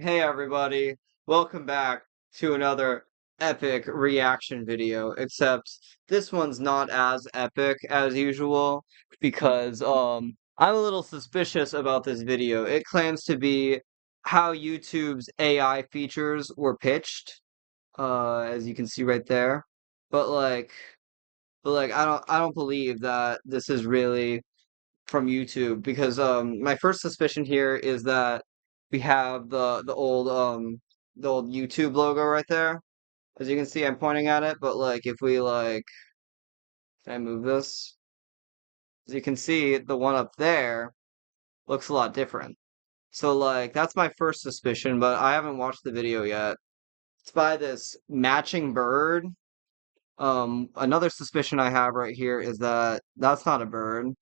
Hey everybody, welcome back to another epic reaction video, except this one's not as epic as usual because I'm a little suspicious about this video. It claims to be how YouTube's AI features were pitched, as you can see right there. But like but I don't believe that this is really from YouTube because my first suspicion here is that we have the old YouTube logo right there. As you can see, I'm pointing at it, but like if we like can I move this? As you can see, the one up there looks a lot different. So like that's my first suspicion, but I haven't watched the video yet. It's by this matching bird. Another suspicion I have right here is that that's not a bird.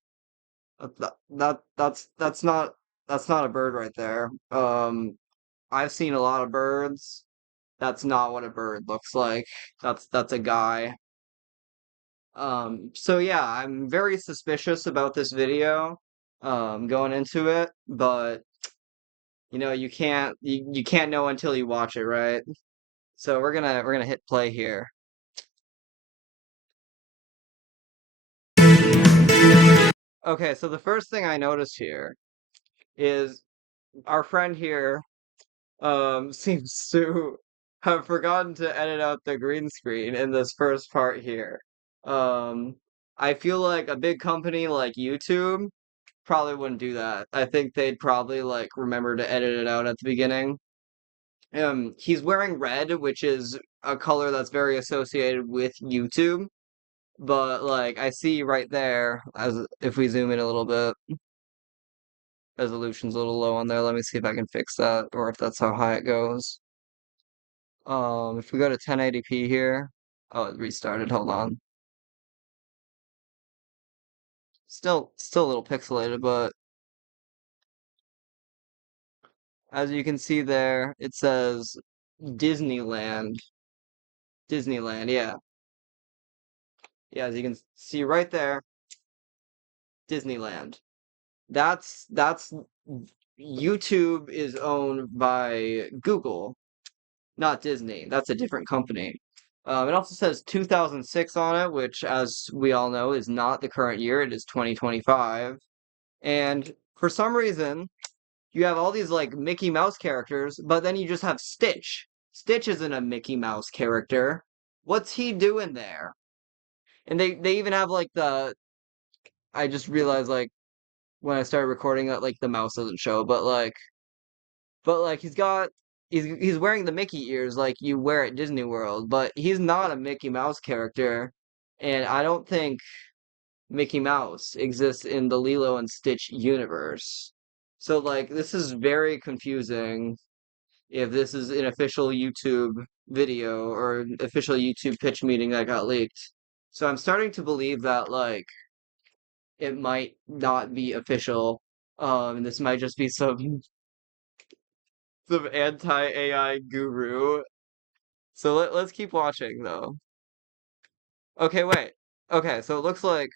That's not a bird right there. I've seen a lot of birds. That's not what a bird looks like. That's a guy. So yeah, I'm very suspicious about this video, going into it, but you can't know until you watch it, right? So we're gonna hit play here. Okay, so the first thing I noticed here is our friend here seems to have forgotten to edit out the green screen in this first part here. Um, I feel like a big company like YouTube probably wouldn't do that. I think they'd probably like remember to edit it out at the beginning. He's wearing red, which is a color that's very associated with YouTube, but like I see right there, as if we zoom in a little bit, resolution's a little low on there. Let me see if I can fix that, or if that's how high it goes. If we go to 1080p here, oh, it restarted. Hold on. Still a little pixelated, but as you can see there, it says Disneyland. Disneyland, yeah. Yeah, as you can see right there, Disneyland. That's YouTube is owned by Google, not Disney. That's a different company. It also says 2006 on it, which, as we all know, is not the current year. It is 2025. And for some reason, you have all these like Mickey Mouse characters, but then you just have Stitch. Stitch isn't a Mickey Mouse character. What's he doing there? And they even have like I just realized like when I started recording that like the mouse doesn't show, but like he's wearing the Mickey ears like you wear at Disney World, but he's not a Mickey Mouse character, and I don't think Mickey Mouse exists in the Lilo and Stitch universe. So like this is very confusing if this is an official YouTube video or an official YouTube pitch meeting that got leaked. So I'm starting to believe that like it might not be official. And this might just be some anti-AI guru. So let's keep watching though. Okay, wait. Okay, so it looks like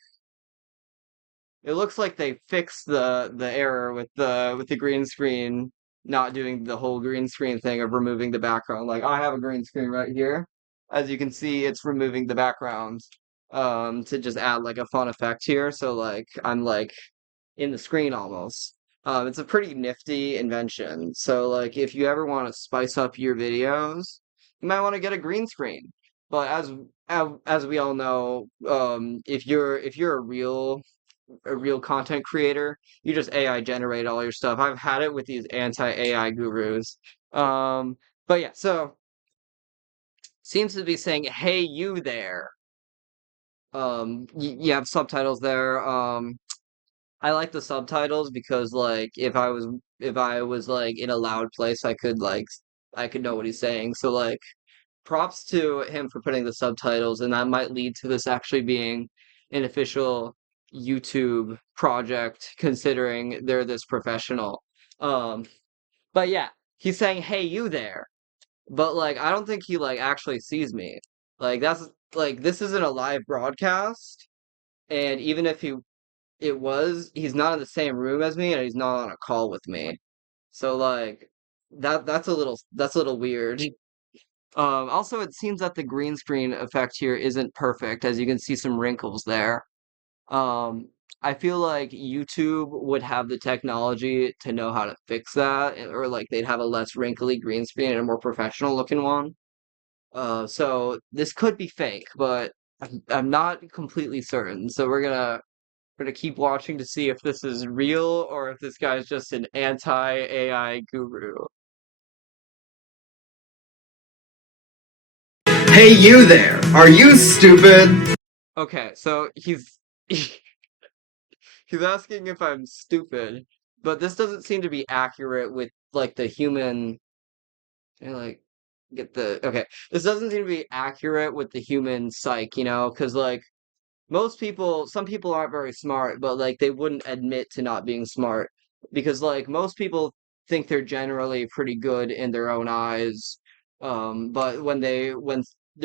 they fixed the error with the green screen not doing the whole green screen thing of removing the background. Like I have a green screen right here. As you can see, it's removing the background to just add like a fun effect here. So like I'm like in the screen almost. It's a pretty nifty invention. So like if you ever want to spice up your videos, you might want to get a green screen. But as we all know, if you're a real content creator, you just AI generate all your stuff. I've had it with these anti-AI gurus. Um, but yeah, so seems to be saying, "Hey, you there." You have subtitles there. I like the subtitles because like if I was like in a loud place, I could know what he's saying. So like props to him for putting the subtitles, and that might lead to this actually being an official YouTube project, considering they're this professional. Um, but yeah, he's saying, "Hey, you there," but like I don't think he like actually sees me. Like that's like this isn't a live broadcast, and even if he's not in the same room as me, and he's not on a call with me. So like that's a little weird. Also, it seems that the green screen effect here isn't perfect, as you can see some wrinkles there. Um, I feel like YouTube would have the technology to know how to fix that, or like they'd have a less wrinkly green screen and a more professional looking one. So this could be fake, but I'm not completely certain. So we're gonna keep watching to see if this is real or if this guy's just an anti-AI guru. Hey, you there! Are you stupid? Okay, so he's asking if I'm stupid, but this doesn't seem to be accurate with like the human like get the okay. This doesn't seem to be accurate with the human psyche, because like most people, some people aren't very smart, but like they wouldn't admit to not being smart because like most people think they're generally pretty good in their own eyes. But when they're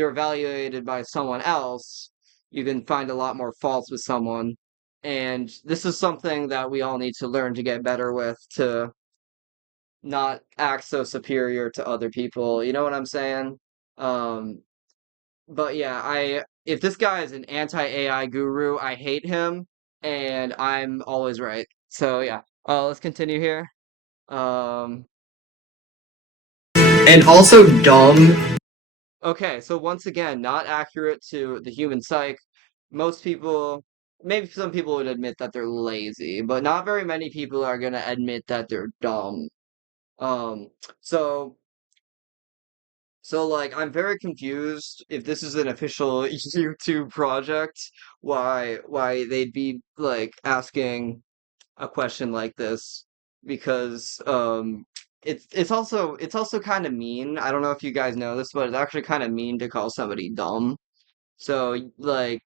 evaluated by someone else, you can find a lot more faults with someone. And this is something that we all need to learn to get better with to not act so superior to other people. You know what I'm saying? Um, but yeah, I if this guy is an anti-AI guru, I hate him, and I'm always right. So yeah, let's continue here. Um, And also dumb. okay, so once again, not accurate to the human psyche. Most people, maybe some people would admit that they're lazy, but not very many people are gonna admit that they're dumb. Um, so like I'm very confused if this is an official YouTube project, why they'd be like asking a question like this because it's also kind of mean. I don't know if you guys know this, but it's actually kind of mean to call somebody dumb. So like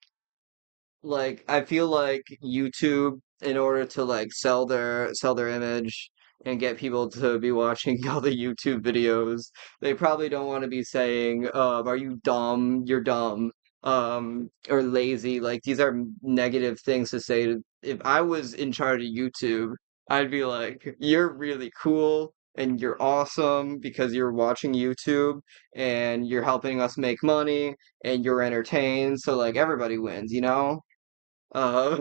I feel like YouTube, in order to like sell their image and get people to be watching all the YouTube videos, they probably don't want to be saying, are you dumb? You're dumb. Or lazy. Like these are negative things to say. If I was in charge of YouTube, I'd be like, you're really cool and you're awesome because you're watching YouTube and you're helping us make money and you're entertained, so like everybody wins, you know? Uh,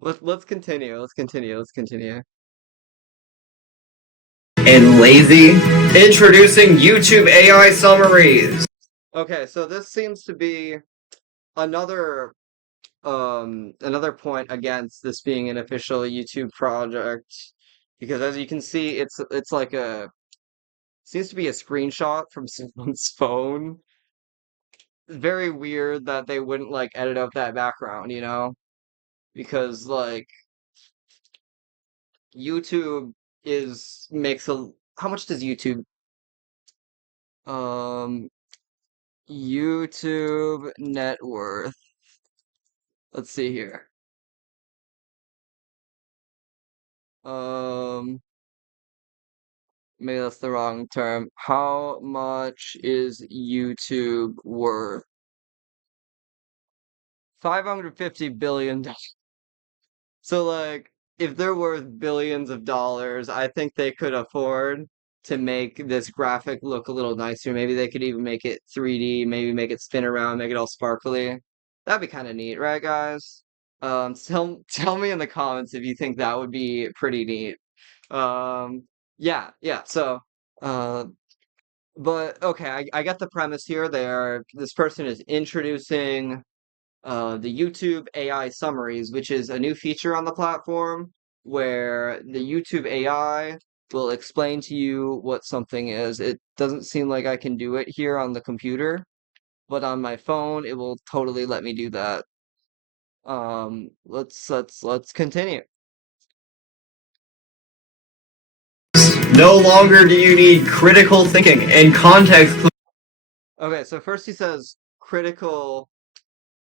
let's continue. Let's continue. Let's continue. And lazy. Introducing YouTube AI summaries. Okay, so this seems to be another another point against this being an official YouTube project because as you can see, it's like a seems to be a screenshot from someone's phone. Very weird that they wouldn't like edit out that background, because like YouTube is makes a how much does um YouTube net worth. Let's see here. Um, Maybe that's the wrong term. How much is YouTube worth? 550 billion. So like if they're worth billions of dollars, I think they could afford to make this graphic look a little nicer. Maybe they could even make it 3D, maybe make it spin around, make it all sparkly. That'd be kind of neat, right, guys? Tell me in the comments if you think that would be pretty neat. Um, yeah. So, uh, but okay, I get the premise here. This person is introducing the YouTube AI summaries, which is a new feature on the platform where the YouTube AI will explain to you what something is. It doesn't seem like I can do it here on the computer, but on my phone, it will totally let me do that. Let's continue. No longer do you need critical thinking and context. Okay, so first he says critical,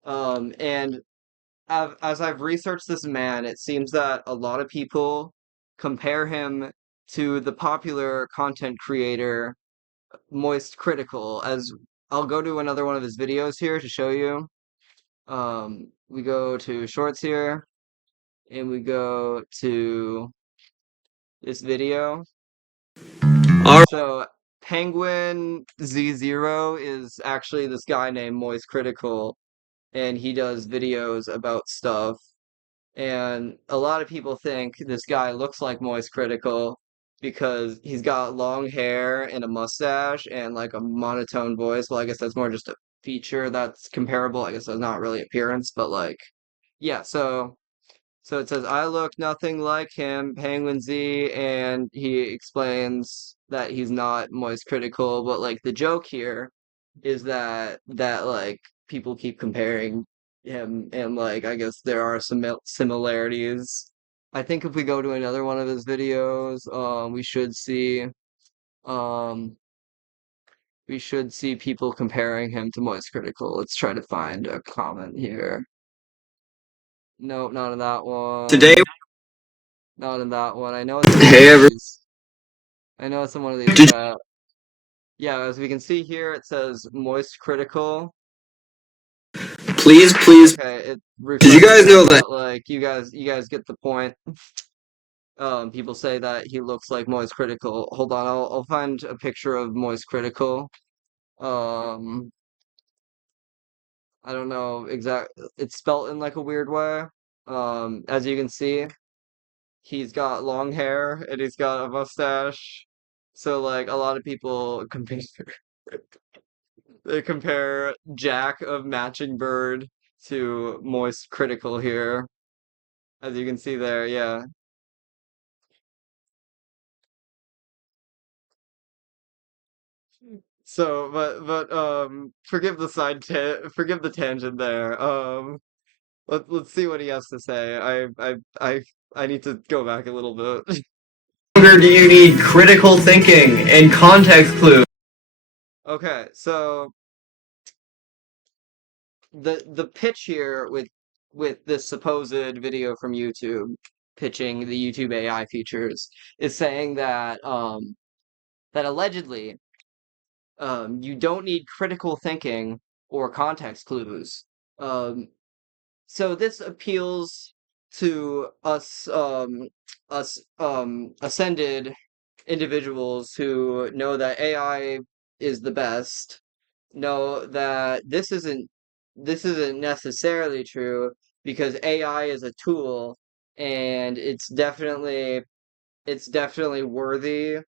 and as I've researched this man, it seems that a lot of people compare him to the popular content creator Moist Critical. As I'll go to another one of his videos here to show you. We go to shorts here, and we go to this video. All So Penguin Z0 is actually this guy named Moist Critical, and he does videos about stuff. And a lot of people think this guy looks like Moist Critical because he's got long hair and a mustache and like a monotone voice. Well, I guess that's more just a feature that's comparable. I guess that's not really appearance, but like, yeah, so it says, I look nothing like him, Penguin Z, and he explains that he's not Moist Critical, but like the joke here is that like people keep comparing him, and like I guess there are some similarities. I think if we go to another one of his videos, um we should see people comparing him to Moist Critical. Let's try to find a comment here. Nope, not in that today, one. Not in that one. I know it's in one of hey, these. I know it's in one of these did, that, yeah, as we can see here, it says Moist Critical. please, Okay, it did you guys refreshes, know that but like you guys get the point. People say that he looks like Moist Critical. Hold on, I'll find a picture of Moist Critical. Um, I don't know exact. It's spelt in like a weird way. As you can see, he's got long hair and he's got a mustache. So like a lot of people compare they compare Jack of Matchingbird to Moist Critical here, as you can see there. Yeah. So, forgive the forgive the tangent there. Let's see what he has to say. I need to go back a little bit. longer do you need critical thinking and context clues? Okay, so the pitch here with this supposed video from YouTube pitching the YouTube AI features is saying that allegedly you don't need critical thinking or context clues. Um, so this appeals to us ascended individuals who know that AI is the best, know that this isn't necessarily true because AI is a tool and it's definitely worthy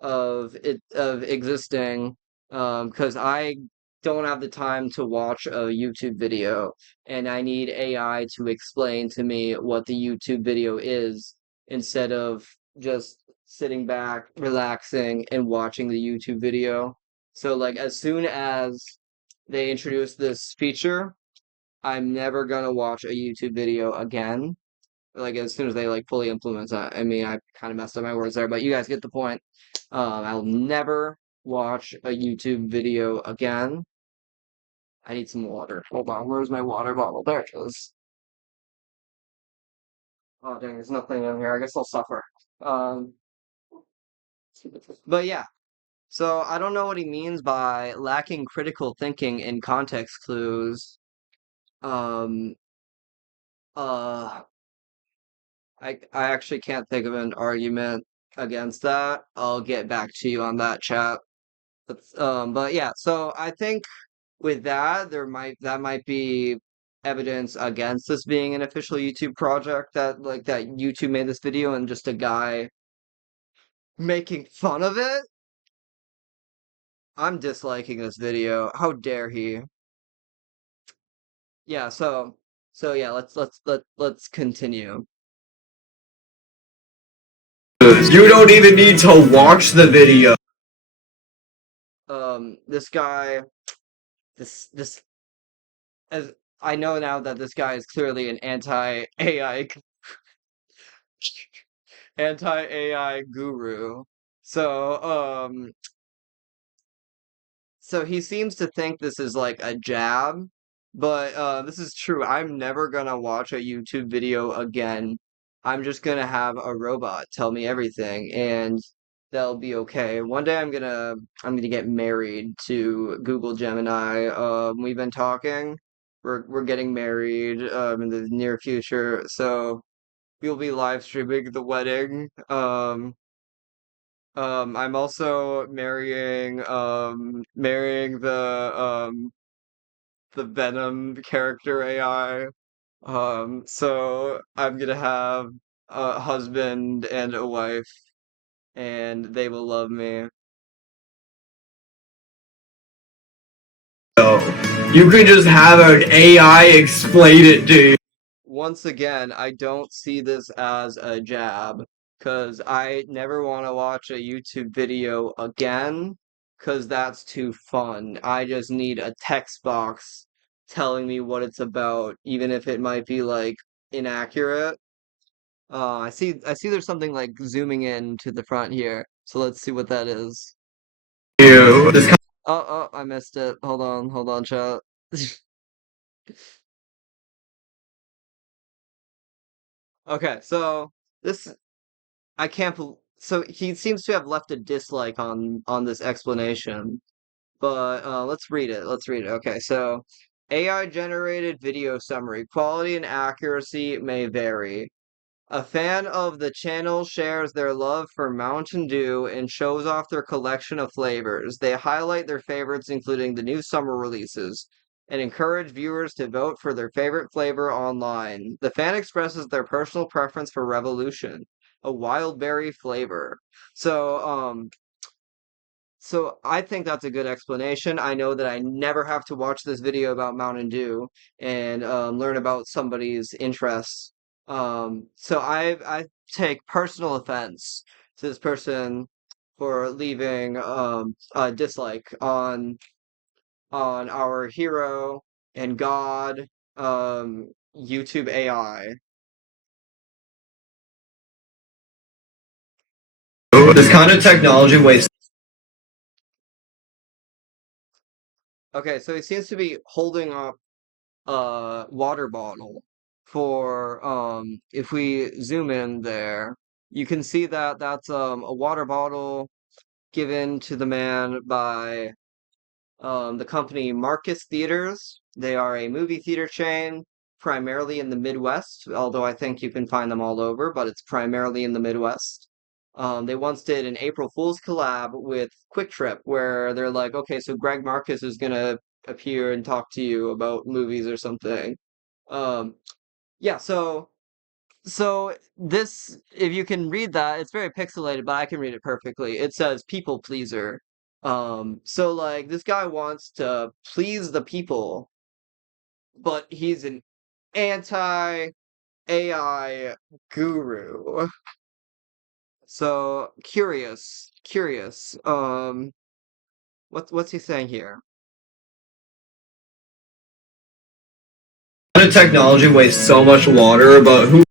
of existing, because I don't have the time to watch a YouTube video and I need AI to explain to me what the YouTube video is instead of just sitting back, relaxing, and watching the YouTube video. So like as soon as they introduce this feature, I'm never gonna watch a YouTube video again, like as soon as they like fully implement that. I mean, I kind of messed up my words there, but you guys get the point. I'll never watch a YouTube video again. I need some water. Hold on, where's my water bottle? There it is. Oh dang, there's nothing in here. I guess I'll suffer. Um, but yeah. So I don't know what he means by lacking critical thinking and context clues. Um, uh, I actually can't think of an argument against that. I'll get back to you on that, chat. But yeah, so I think with that, that might be evidence against this being an official YouTube project, that like that YouTube made this video and just a guy making fun of it. I'm disliking this video. How dare he? Yeah, so yeah, let's continue. You don't even need to watch the video. This guy, this as I know now that this guy is clearly an anti-AI guru. So, so he seems to think this is like a jab, but this is true. I'm never gonna watch a YouTube video again. I'm just gonna have a robot tell me everything, and that'll be okay. One day I'm gonna get married to Google Gemini. We've been talking. We're getting married in the near future, so we'll be live streaming the wedding. I'm also marrying the Venom character AI. So I'm gonna have a husband and a wife, and they will love me. So you can just have an AI explain it to you. Once again, I don't see this as a jab, because I never want to watch a YouTube video again, because that's too fun. I just need a text box telling me what it's about, even if it might be like inaccurate. I see there's something like zooming in to the front here, so let's see what that is. This Oh, I missed it. Hold on, chat. Okay, so this I can't bel so he seems to have left a dislike on this explanation, but let's read it. Let's read it. Okay, so AI generated video summary. Quality and accuracy may vary. A fan of the channel shares their love for Mountain Dew and shows off their collection of flavors. They highlight their favorites, including the new summer releases, and encourage viewers to vote for their favorite flavor online. The fan expresses their personal preference for Revolution, a wild berry flavor. So, so I think that's a good explanation. I know that I never have to watch this video about Mountain Dew and learn about somebody's interests. So I take personal offense to this person for leaving a dislike on our hero and God YouTube AI. kind of technology wastes. Okay, so he seems to be holding up water bottle for if we zoom in there, you can see that that's a water bottle given to the man by the company Marcus Theaters. They are a movie theater chain primarily in the Midwest, although I think you can find them all over, but it's primarily in the Midwest. They once did an April Fool's collab with Quick Trip where they're like, okay, so Greg Marcus is gonna appear and talk to you about movies or something. Um, yeah, so this, if you can read that, it's very pixelated, but I can read it perfectly. It says people pleaser. So like this guy wants to please the people, but he's an anti-AI guru. So curious. What's he saying here? Kind of technology wastes so much water, but who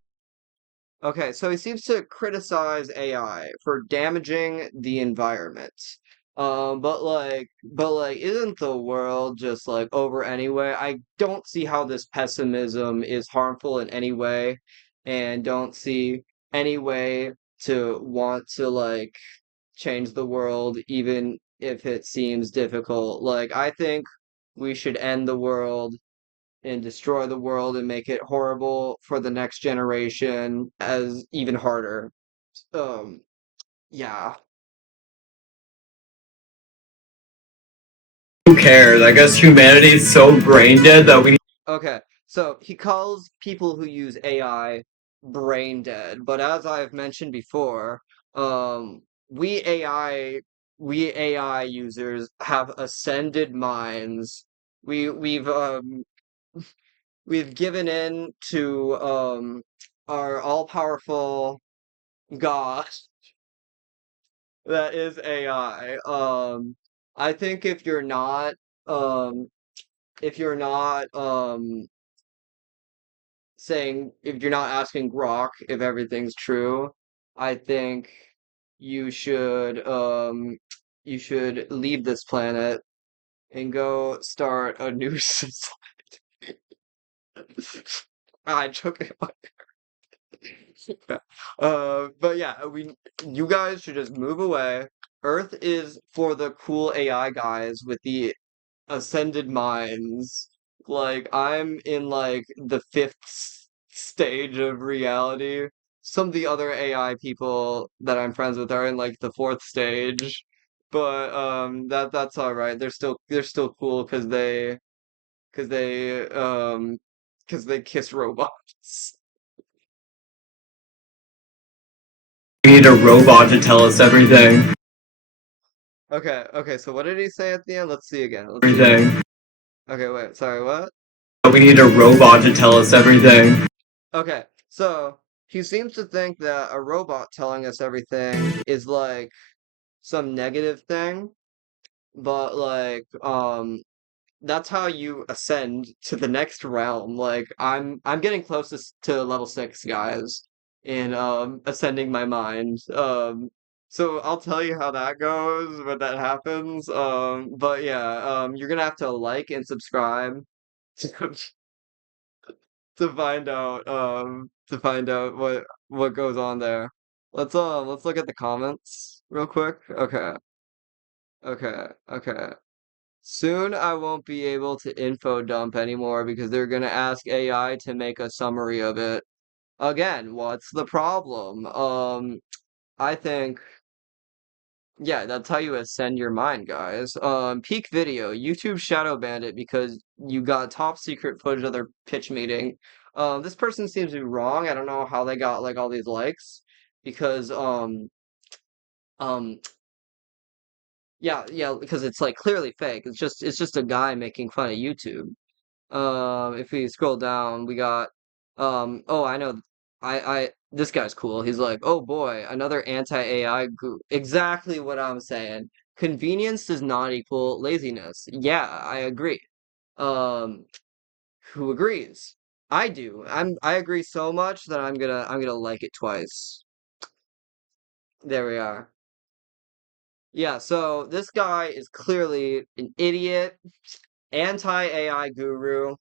Okay, so he seems to criticize AI for damaging the environment. But like, isn't the world just like over anyway? I don't see how this pessimism is harmful in any way, and don't see any way to want to like change the world, even if it seems difficult. Like, I think we should end the world and destroy the world and make it horrible for the next generation as even harder. Um, yeah. cares? I guess humanity is so brain dead that we Okay. So he calls people who use AI brain dead, but as I've mentioned before, um, we AI we AI users have ascended minds. We've given in to our all-powerful God that is AI. I think um, if you're not saying if you're not asking Grok if everything's true, I think you should um you should leave this planet and go start a new society. I'm joking. But yeah, you guys should just move away. Earth is for the cool AI guys with the ascended minds. Like I'm in like the fifth stage of reality, some of the other AI people that I'm friends with are in like the fourth stage, but that's all right. They're still cool because they because they kiss robots. We need a robot to tell us everything. Okay, so what did he say at the end? Let's see again. Let's see again. Everything. Okay, wait, sorry, what? We need a robot to tell us everything. Okay, so he seems to think that a robot telling us everything is like some negative thing, but like that's how you ascend to the next realm. Like I'm getting closest to level 6, guys, in ascending my mind. So I'll tell you how that goes when that happens. But yeah, you're gonna have to like and subscribe to, to find out what goes on there. Let's look at the comments real quick. Okay. Okay. Soon I won't be able to info dump anymore because they're gonna ask AI to make a summary of it. Again, what's the problem? I think, yeah, that's how you ascend your mind, guys. Peak video, YouTube shadow banned it because you got top secret footage of their pitch meeting. This person seems to be wrong. I don't know how they got like all these likes because um yeah, because it's like clearly fake. It's just a guy making fun of YouTube. If we scroll down, we got, oh, I know, this guy's cool. He's like, oh boy, another anti-AI group. Exactly what I'm saying. Convenience does not equal laziness. Yeah, I agree. Um, who agrees? I do. I agree so much that I'm gonna like it twice. There we are. Yeah, so this guy is clearly an idiot, anti-AI guru,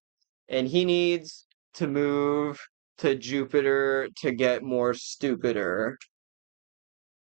and he needs to move to Jupiter to get more stupider.